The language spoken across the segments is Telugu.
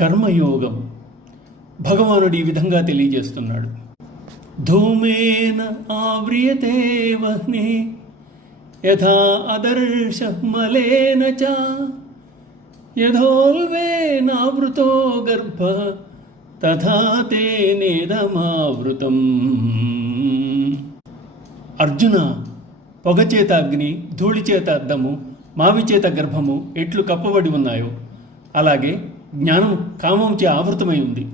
కర్మయోగం భగవానుడు ఈ విధంగా తెలియజేస్తున్నాడు. ధూమేన ఆవ్రియతే వహ్ని యథా అదర్శ మలేన చ యథోల్వేనావృతో గర్భ తథా తేనేదమావృతం. అర్జున, పొగచేత అగ్ని, ధూళిచేత అద్దము, మావిచేత గర్భము ఎట్లు కప్పబడి ఉన్నాయో అలాగే జ్ఞానం కామంచే ఆవృతమై ఉంది.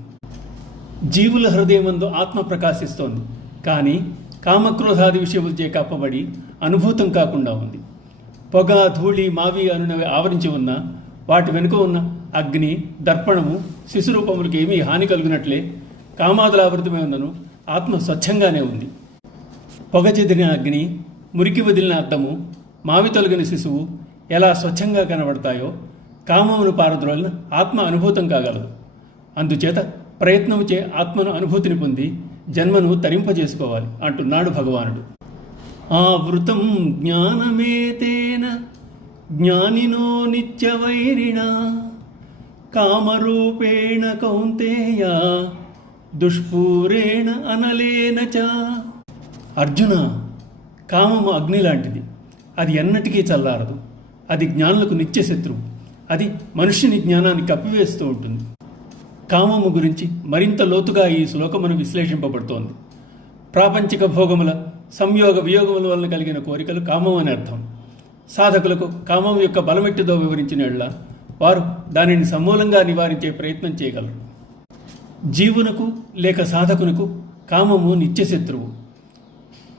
జీవుల హృదయమందు ఆత్మ ప్రకాశిస్తోంది, కానీ కామక్రోధాది విషయములచే కప్పబడి అనుభూతం కాకుండా ఉంది. పొగ, ధూళి, మావి అనునవి ఆవరించి ఉన్న వాటి వెనుక ఉన్న అగ్ని, దర్పణము, శిశురూపములకు ఏమీ హాని కలిగినట్లే కామాదుల ఆవృతమై ఉన్నను ఆత్మ స్వచ్ఛంగానే ఉంది. పొగ చెదిరిన అగ్ని, మురికి వదిలిన అద్దము, మావి తొలగిన శిశువు ఎలా స్వచ్ఛంగా కనబడతాయో కామమును పారద్రోలిన ఆత్మ అనుభూతం కాగలదు. అందుచేత ప్రయత్నముచే ఆత్మను అనుభూతిని పొంది జన్మను తరింపజేసుకోవాలి అంటున్నాడు భగవానుడు. ఆవృతం జ్ఞానమేతేన జ్ఞానినో నిత్యవైరిణ కామరూపేణ కౌంతేయ దుష్పూరేణ అనలేన చ. అర్జున, కామము అగ్ని లాంటిది. అది ఎన్నటికీ చల్లారదు. అది జ్ఞానులకు నిత్య శత్రువు. అది మనుష్యుని జ్ఞానాన్ని కప్పివేస్తూ ఉంటుంది. కామము గురించి మరింత లోతుగా ఈ శ్లోకమును విశ్లేషింపబడుతోంది. ప్రాపంచిక భోగముల సంయోగ వియోగముల వలన కలిగిన కోరికలు కామం అని అర్థం. సాధకులకు కామం యొక్క బలమెట్టిదో వివరించిన యెడల వారు దానిని సమూలంగా నివారించే ప్రయత్నం చేయగలరు. జీవునకు లేక సాధకునకు కామము నిత్య శత్రువు.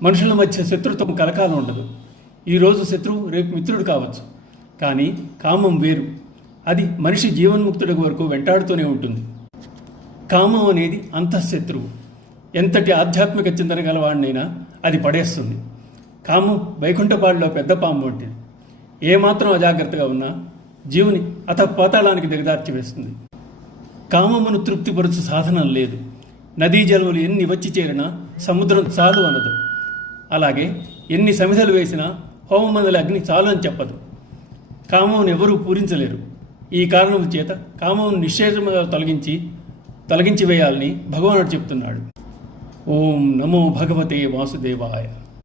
మనుషుల మధ్య శత్రుత్వం కలకాలం ఉండదు. ఈరోజు శత్రువు రేపు మిత్రుడు కావచ్చు. కానీ కామం వేరు. అది మనిషి జీవన్ముక్తుడి వరకు వెంటాడుతూనే ఉంటుంది. కామం అనేది అంతఃశత్రువు. ఎంతటి ఆధ్యాత్మిక చింతన గలవాడినైనా అది పడేస్తుంది. కామం వైకుంఠపాడులో పెద్ద పాము వంటిది. ఏమాత్రం అజాగ్రత్తగా ఉన్నా జీవుని పాతాళానికి దిగదార్చి వేస్తుంది. కామమును తృప్తిపరచు సాధనం లేదు. నదీ జలములు ఎన్ని వచ్చి చేరినా సముద్రం చాలు అనదు. అలాగే ఎన్ని సమిధలు వేసినా హోమమందల అగ్ని చాలు అని చెప్పదు. కామమును ఎవరూ పూరించలేరు. ఈ కారణం చేత కామమును నిశ్చేషముగా తొలగించి వేయాలని భగవానుడు చెప్తున్నాడు. ఓం నమో భగవతే వాసుదేవాయ.